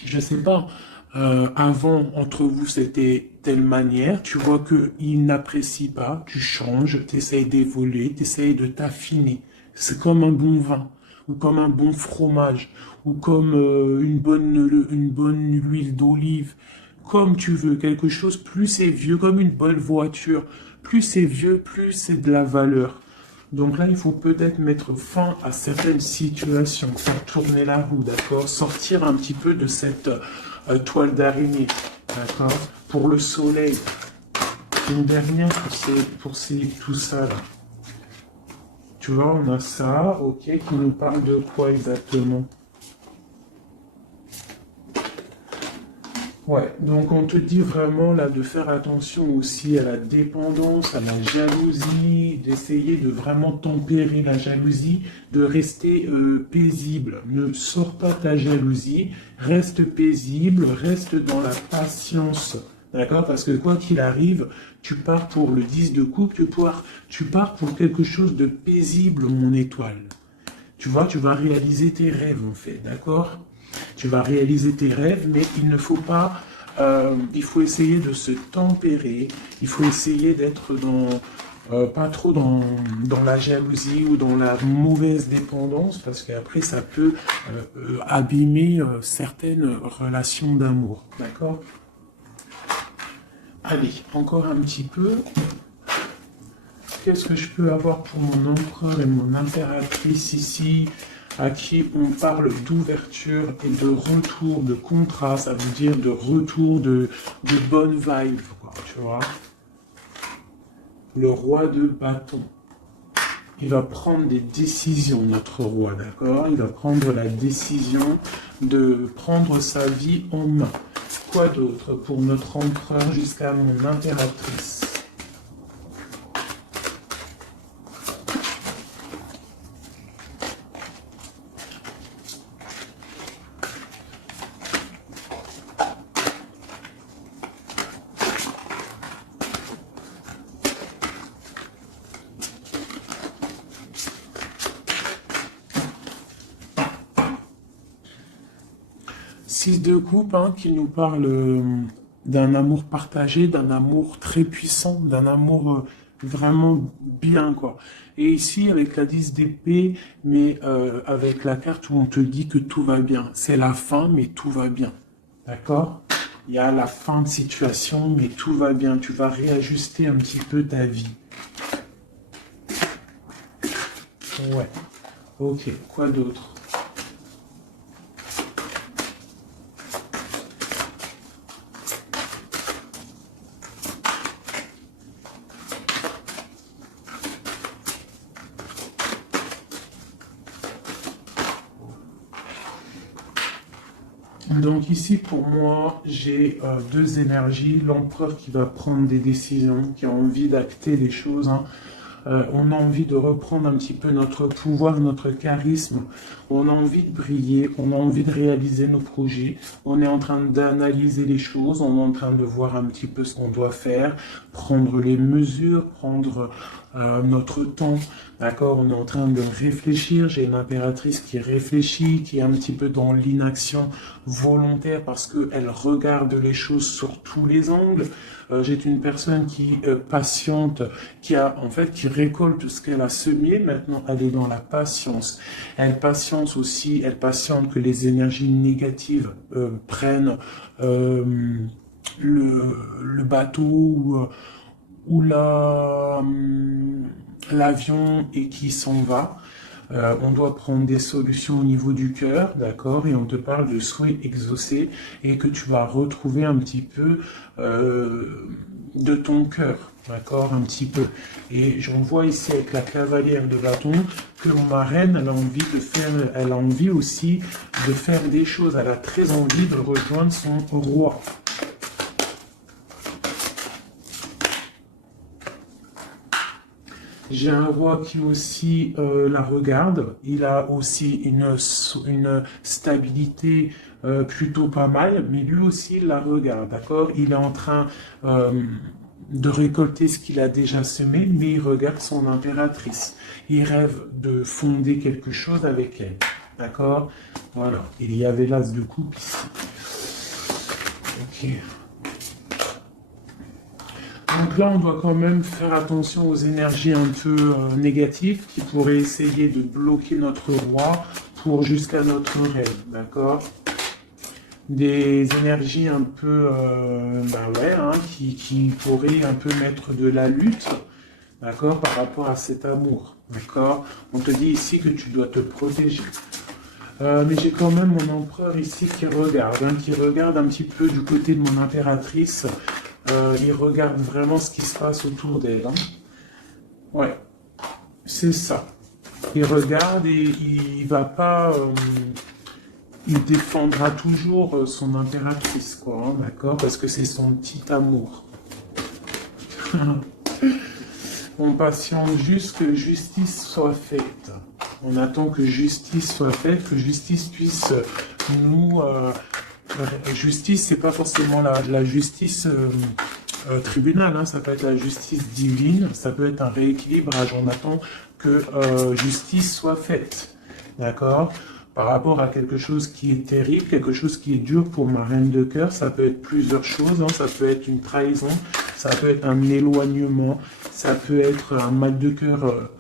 je sais pas, avant, entre vous, c'était telle manière, tu vois qu'il n'apprécie pas, tu changes, tu essayes d'évoluer, tu essayes de t'affiner. C'est comme un bon vin, ou comme un bon fromage, ou comme une bonne huile d'olive, comme tu veux, quelque chose, plus c'est vieux, comme une bonne voiture, plus c'est vieux, plus c'est de la valeur. Donc là, il faut peut-être mettre fin à certaines situations, faire tourner la roue, d'accord? Sortir un petit peu de cette toile d'araignée, d'accord? Pour le soleil. Une dernière tout ça là. Tu vois, on a ça, ok, qui nous parle de quoi exactement? Ouais, donc on te dit vraiment là de faire attention aussi à la dépendance, à la jalousie, d'essayer de vraiment tempérer la jalousie, de rester paisible. Ne sors pas ta jalousie, reste paisible, reste dans la patience. D'accord? Parce que quoi qu'il arrive, tu pars pour le 10 de coupe, tu pars pour quelque chose de paisible, mon étoile. Tu vois, tu vas réaliser tes rêves en fait, d'accord? Tu vas réaliser tes rêves, mais il ne faut pas, il faut essayer de se tempérer, il faut essayer d'être pas trop dans la jalousie ou dans la mauvaise dépendance, parce qu'après ça peut abîmer certaines relations d'amour, d'accord? Allez, encore un petit peu. Qu'est-ce que je peux avoir pour mon empereur et mon impératrice ici, à qui on parle d'ouverture et de retour, de contrat, ça veut dire de retour de bonne vibe, quoi, tu vois. Le roi de bâton. Il va prendre des décisions, notre roi, d'accord? Il va prendre la décision de prendre sa vie en main. Quoi d'autre pour notre empereur jusqu'à mon impératrice? Six de coupe, hein, qui nous parle d'un amour partagé, d'un amour très puissant, d'un amour vraiment bien, quoi. Et ici, avec la 10 d'épée, mais avec la carte où on te dit que tout va bien. C'est la fin, mais tout va bien. D'accord? Il y a la fin de situation, mais tout va bien. Tu vas réajuster un petit peu ta vie. Ouais. Ok, quoi d'autre? Donc ici, pour moi, j'ai deux énergies. L'empereur qui va prendre des décisions, qui a envie d'acter les choses, hein. On a envie de reprendre un petit peu notre pouvoir, notre charisme. On a envie de briller, on a envie de réaliser nos projets. On est en train d'analyser les choses, on est en train de voir un petit peu ce qu'on doit faire, prendre les mesures, prendre notre temps. D'accord? On est en train de réfléchir. J'ai une impératrice qui réfléchit, qui est un petit peu dans l'inaction volontaire parce qu'elle regarde les choses sur tous les angles. J'ai une personne qui patiente, qui récolte ce qu'elle a semé. Maintenant, elle est dans la patience. Elle patiente aussi, elle patiente que les énergies négatives prennent le bateau ou l'avion et qui s'en va. On doit prendre des solutions au niveau du cœur, d'accord? Et on te parle de souhaits exaucés et que tu vas retrouver un petit peu de ton cœur, d'accord? Un petit peu. Et j'en vois ici avec la cavalière de bâton que ma reine, elle a envie aussi de faire des choses. Elle a très envie de rejoindre son roi. J'ai un roi qui aussi la regarde. Il a aussi une stabilité plutôt pas mal, mais lui aussi il la regarde, d'accord? Il est en train de récolter ce qu'il a déjà semé, mais il regarde son impératrice. Il rêve de fonder quelque chose avec elle, d'accord? Voilà. Il y avait l'as de coupe ici. Ok. Donc là, on doit quand même faire attention aux énergies un peu négatives qui pourraient essayer de bloquer notre roi pour jusqu'à notre reine, d'accord? Des énergies un peu, qui pourraient un peu mettre de la lutte, d'accord, par rapport à cet amour, d'accord? On te dit ici que tu dois te protéger. Mais j'ai quand même mon empereur ici qui regarde un petit peu du côté de mon impératrice. Il regarde vraiment ce qui se passe autour d'elle. Hein. Ouais, c'est ça. Il regarde et il va pas. Il défendra toujours son impératrice, quoi, hein, d'accord? Parce que c'est son petit amour. On patiente juste que justice soit faite. On attend que justice soit faite, que justice puisse nous... justice, c'est pas forcément la justice tribunal, hein, ça peut être la justice divine, ça peut être un rééquilibrage. On attend que justice soit faite, d'accord? Par rapport à quelque chose qui est terrible, quelque chose qui est dur pour ma reine de cœur, ça peut être plusieurs choses, hein, ça peut être une trahison, ça peut être un éloignement, ça peut être un mal de cœur,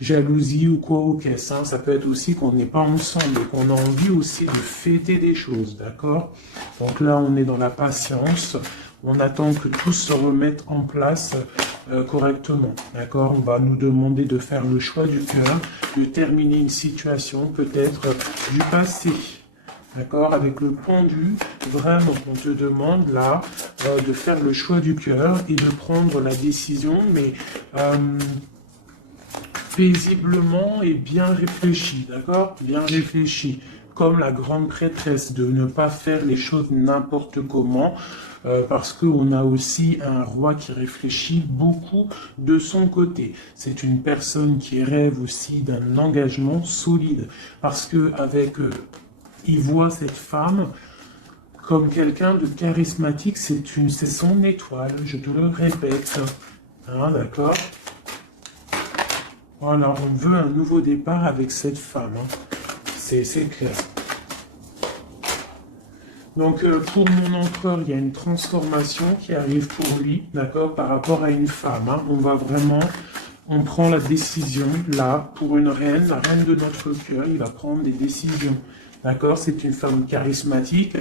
jalousie ou quoi au caisse, hein, ça peut être aussi qu'on n'est pas ensemble et qu'on a envie aussi de fêter des choses, d'accord? Donc là, on est dans la patience, on attend que tout se remette en place correctement, d'accord? On va nous demander de faire le choix du cœur, de terminer une situation peut-être du passé, d'accord? Avec le pendu, vraiment, on te demande là de faire le choix du cœur et de prendre la décision, mais paisiblement et bien réfléchi, d'accord? Bien réfléchi, comme la grande prêtresse, de ne pas faire les choses n'importe comment, parce qu'on a aussi un roi qui réfléchit beaucoup de son côté. C'est une personne qui rêve aussi d'un engagement solide, parce que avec il voit cette femme comme quelqu'un de charismatique, c'est son étoile, je te le répète, hein, d'accord? Voilà, on veut un nouveau départ avec cette femme, hein. C'est clair. Donc pour mon empereur, il y a une transformation qui arrive pour lui, d'accord, par rapport à une femme, hein. On prend la décision, là, pour une reine, la reine de notre cœur, il va prendre des décisions. D'accord, c'est une femme charismatique,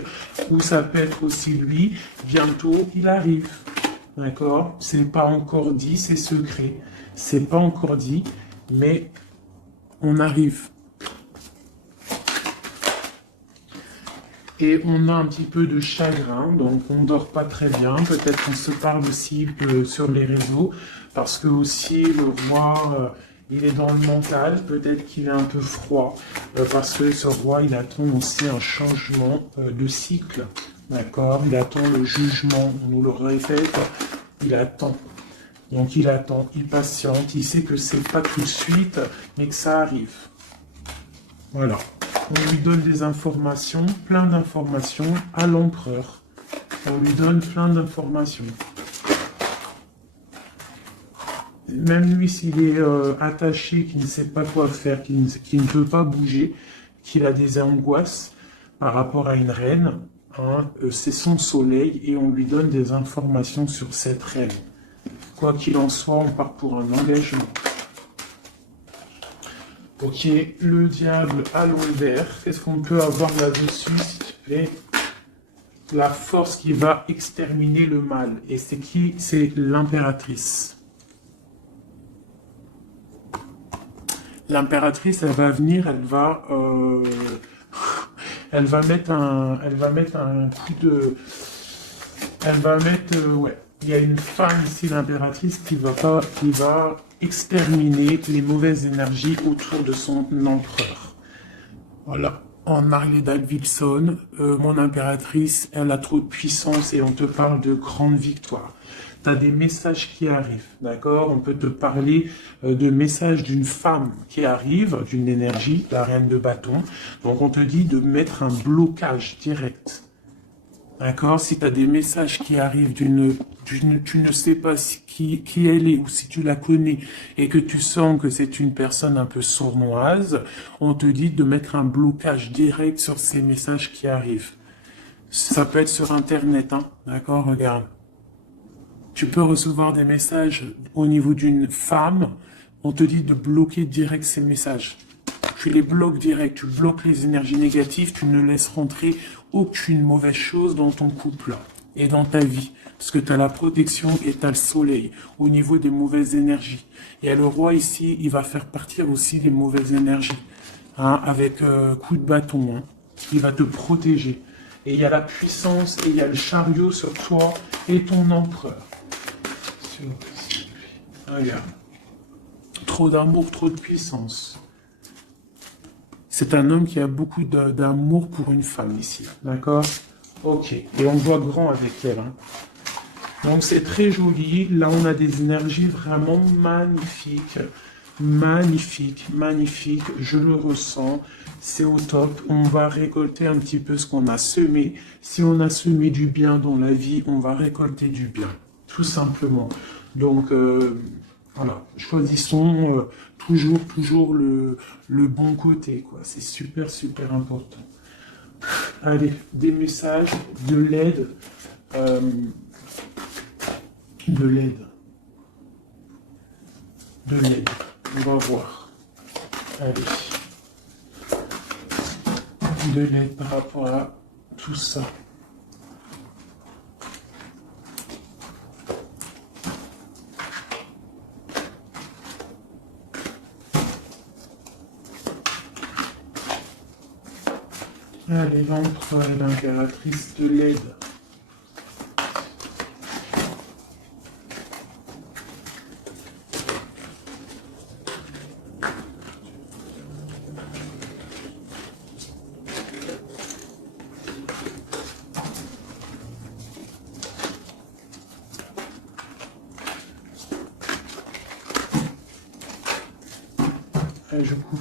ou ça peut être aussi lui, bientôt il arrive. D'accord, c'est pas encore dit, c'est secret. C'est pas encore dit, mais on arrive. Et on a un petit peu de chagrin, donc on dort pas très bien. Peut-être qu'on se parle aussi sur les réseaux, parce que aussi le roi, il est dans le mental. Peut-être qu'il est un peu froid, parce que ce roi, il attend aussi un changement de cycle. D'accord? Il attend le jugement. On nous le répète, il attend. Donc il attend, il patiente, il sait que c'est pas tout de suite, mais que ça arrive. Voilà. On lui donne des informations, plein d'informations à l'empereur. On lui donne plein d'informations. Même lui, s'il est attaché, qui ne sait pas quoi faire, qui ne peut pas bouger, qu'il a des angoisses par rapport à une reine, hein, c'est son soleil et on lui donne des informations sur cette reine. Quoi qu'il en soit, on part pour un engagement. Ok, le diable à l'envers. Qu'est-ce qu'on peut avoir là-dessus, s'il te plaît? La force qui va exterminer le mal. Et c'est qui? C'est l'impératrice. L'impératrice, elle va venir, elle va mettre un coup de, ouais. Il y a une femme ici, l'impératrice, qui va exterminer les mauvaises énergies autour de son empereur. Voilà. En Harley Davidson, mon impératrice, elle a trop de puissance et on te parle de grande victoire. tu as des messages qui arrivent, d'accord? On peut te parler de messages d'une femme qui arrive, d'une énergie, la reine de bâton. Donc on te dit de mettre un blocage direct. D'accord? Si tu as des messages qui arrivent tu ne sais pas qui elle est ou si tu la connais et que tu sens que c'est une personne un peu sournoise, on te dit de mettre un blocage direct sur ces messages qui arrivent. Ça peut être sur Internet, hein? D'accord? Regarde. Tu peux recevoir des messages au niveau d'une femme, on te dit de bloquer direct ces messages. Tu les bloques direct, tu bloques les énergies négatives, tu ne laisses rentrer aucune mauvaise chose dans ton couple et dans ta vie. Parce que tu as la protection et tu as le soleil au niveau des mauvaises énergies. Et le roi ici, il va faire partir aussi les mauvaises énergies. Hein, avec coup de bâton. Hein. Il va te protéger. Et il y a la puissance et il y a le chariot sur toi et ton empereur. Regarde. Trop d'amour, trop de puissance. C'est un homme qui a beaucoup d'amour pour une femme ici, d'accord? Ok, et on voit grand avec elle. Hein. Donc c'est très joli. Là, on a des énergies vraiment magnifiques. Magnifique, magnifique. Je le ressens. C'est au top. On va récolter un petit peu ce qu'on a semé. Si on a semé du bien dans la vie, on va récolter du bien. Tout simplement. Donc, voilà. Choisissons toujours le bon côté, quoi. C'est super, super important. Allez, des messages, de l'aide. De l'aide. De l'aide. On va voir. Allez. De l'aide par rapport à tout ça. Allez, l'empereur et l'impératrice de l'aide. Allez, je coupe.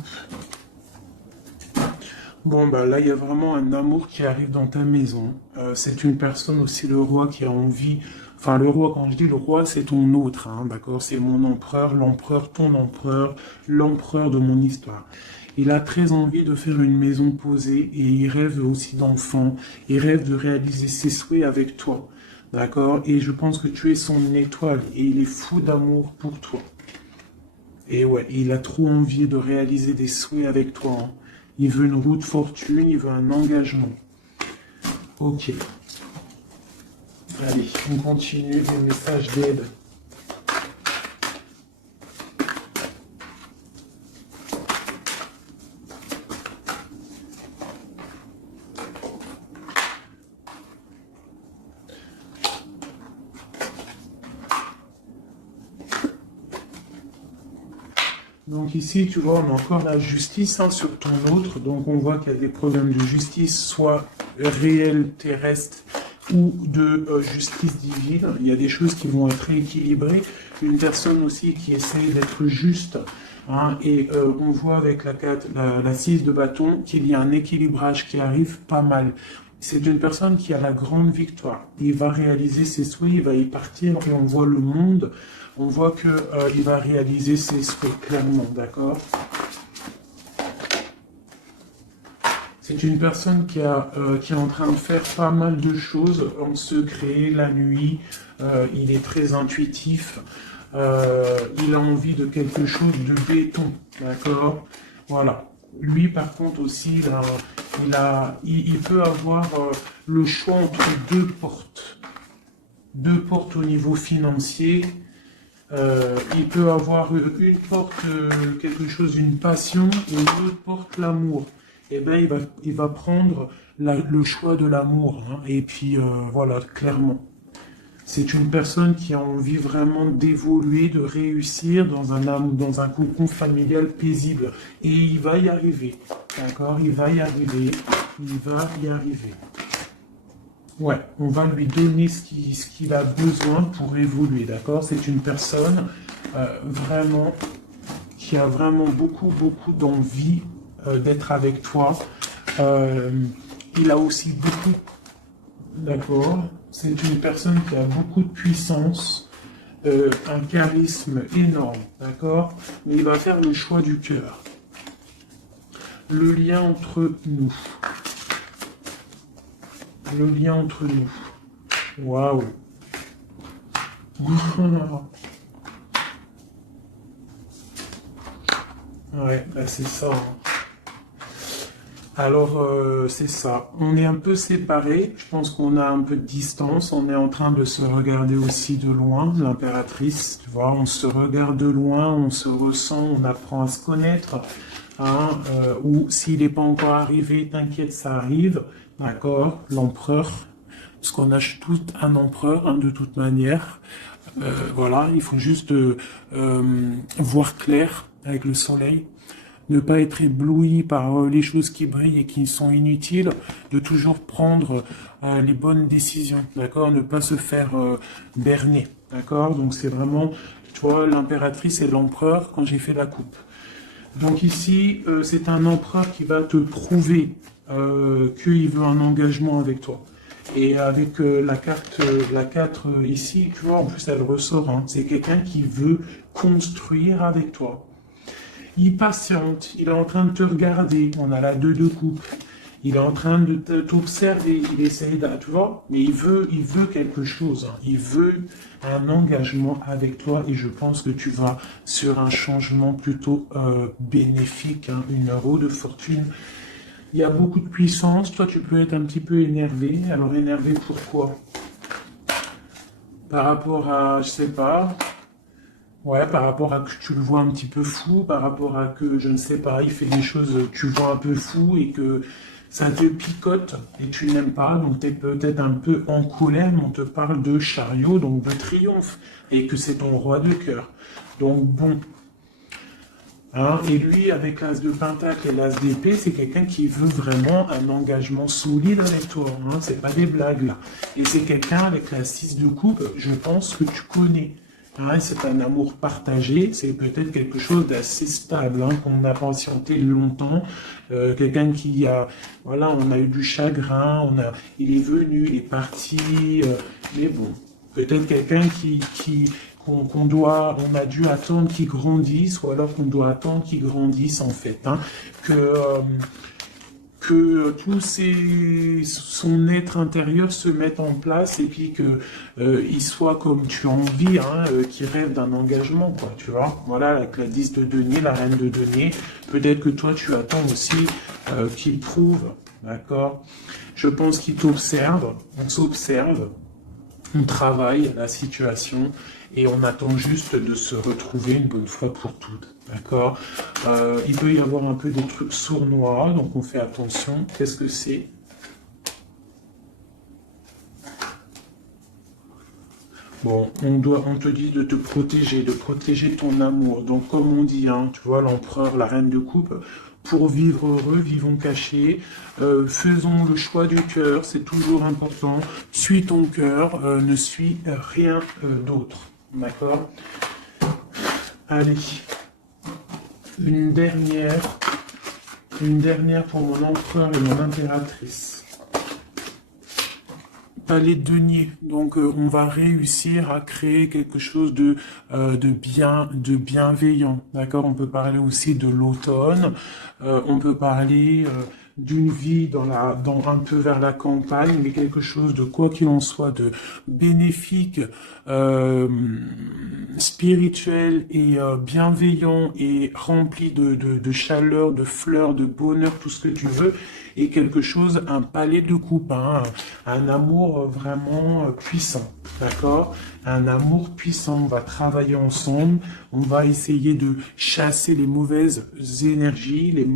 Bon, bah là, il y a vraiment un amour qui arrive dans ta maison. C'est une personne aussi, le roi, qui a envie... Enfin, le roi, quand je dis le roi, c'est ton autre, hein, d'accord? C'est mon empereur, l'empereur, ton empereur, l'empereur de mon histoire. Il a très envie de faire une maison posée et il rêve aussi d'enfants. Il rêve de réaliser ses souhaits avec toi, d'accord? Et je pense que tu es son étoile et il est fou d'amour pour toi. Et ouais, il a trop envie de réaliser des souhaits avec toi, hein. Il veut une roue de fortune, il veut un engagement. Ok. Allez, on continue les messages d'aide. Donc ici, tu vois, on a encore la justice hein, sur ton autre. Donc on voit qu'il y a des problèmes de justice, soit réels, terrestres, ou de justice divine. Il y a des choses qui vont être rééquilibrées. Une personne aussi qui essaie d'être juste. Hein, et on voit avec la 6 de bâton qu'il y a un équilibrage qui arrive pas mal. C'est une personne qui a la grande victoire. Il va réaliser ses souhaits, il va y partir et on voit le monde. On voit qu'il va réaliser ses souhaits clairement, d'accord? C'est une personne qui est en train de faire pas mal de choses en secret, la nuit. Il est très intuitif. Il a envie de quelque chose de béton, d'accord? Voilà. Lui, par contre, aussi, il peut avoir le choix entre deux portes. Deux portes au niveau financier. Il peut avoir une porte, quelque chose, une passion, et une autre porte, l'amour. Eh bien, il va prendre le choix de l'amour. Hein, et puis, voilà, clairement. C'est une personne qui a envie vraiment d'évoluer, de réussir dans un cocon familial paisible. Et il va y arriver. D'accord? Il va y arriver. Il va y arriver. Ouais, on va lui donner ce qu'il a besoin pour évoluer, d'accord? C'est une personne vraiment qui a vraiment beaucoup d'envie d'être avec toi. Euh, il a aussi beaucoup, d'accord? C'est une personne qui a beaucoup de puissance, un charisme énorme, d'accord? Mais il va faire le choix du cœur. Le lien entre nous. Le lien entre nous. Waouh. Ouais, bah c'est ça, hein. Alors, c'est ça. On est un peu séparés. Je pense qu'on a un peu de distance. On est en train de se regarder aussi de loin, l'impératrice. Tu vois, on se regarde de loin, on se ressent, on apprend à se connaître. Hein, ou s'il n'est pas encore arrivé, t'inquiète, ça arrive. D'accord? L'empereur. Parce qu'on a tout un empereur, hein, de toute manière. Voilà, il faut juste voir clair avec le soleil, ne pas être ébloui par les choses qui brillent et qui sont inutiles, de toujours prendre les bonnes décisions, d'accord, ne pas se faire berner, d'accord, donc c'est vraiment, tu vois, l'impératrice et l'empereur quand j'ai fait la coupe. Donc ici, c'est un empereur qui va te prouver qu'il veut un engagement avec toi. Et avec la 4 ici, tu vois, en plus elle ressort, hein, c'est quelqu'un qui veut construire avec toi. Il patiente, il est en train de te regarder, on a la 2 de coupe. Il est en train de t'observer, il essaye de, tu vois, mais il veut quelque chose, hein. Il veut un engagement avec toi et je pense que tu vas sur un changement plutôt bénéfique, hein, une roue de fortune. Il y a beaucoup de puissance, toi tu peux être un petit peu énervé. Alors énervé pourquoi? Par rapport à, je sais pas, ouais, par rapport à que tu le vois un petit peu fou, par rapport à que, je ne sais pas, il fait des choses, tu le vois un peu fou et que ça te picote et tu n'aimes pas, donc tu es peut-être un peu en colère, mais on te parle de chariot, donc de triomphe, et que c'est ton roi de cœur. Donc bon, hein, et lui, avec l'as de pentacle et l'as d'épée, c'est quelqu'un qui veut vraiment un engagement solide avec toi, hein, c'est pas des blagues là. Et c'est quelqu'un avec la 6 de coupe, je pense que tu connais. Hein, c'est un amour partagé, c'est peut-être quelque chose d'assez stable, hein, qu'on a patienté longtemps. Quelqu'un qui a, voilà, on a eu du chagrin, il est venu, il est parti, mais bon, peut-être quelqu'un on a dû attendre qu'il grandisse, ou alors qu'on doit attendre qu'il grandisse en fait, hein, que son être intérieur se mette en place et puis que il soit comme tu as envie, hein, qu'il rêve d'un engagement, quoi, tu vois. Voilà, avec la 10 de denier, la reine de denier, peut-être que toi tu attends aussi qu'il prouve, d'accord. Je pense qu'il t'observe, on s'observe, on travaille la situation et on attend juste de se retrouver une bonne fois pour toutes. D'accord. Il peut y avoir un peu des trucs sournois, donc on fait attention. Qu'est-ce que c'est? Bon, on te dit de protéger ton amour. Donc comme on dit, hein, tu vois, l'empereur, la reine de coupe, pour vivre heureux, vivons cachés, faisons le choix du cœur, c'est toujours important. Suis ton cœur, ne suis rien d'autre. D'accord? Allez, une dernière pour mon empereur et mon impératrice. Palais de denier. Donc on va réussir à créer quelque chose de bienveillant. D'accord? On peut parler aussi de l'automne. On peut parler d'une vie un peu vers la campagne, mais quelque chose de quoi qu'il en soit de bénéfique, spirituel et bienveillant et rempli de chaleur, de fleurs, de bonheur, tout ce que tu veux, et quelque chose, un palais de coupe, hein, un amour vraiment puissant, d'accord? Un amour puissant, on va travailler ensemble, on va essayer de chasser les mauvaises énergies, les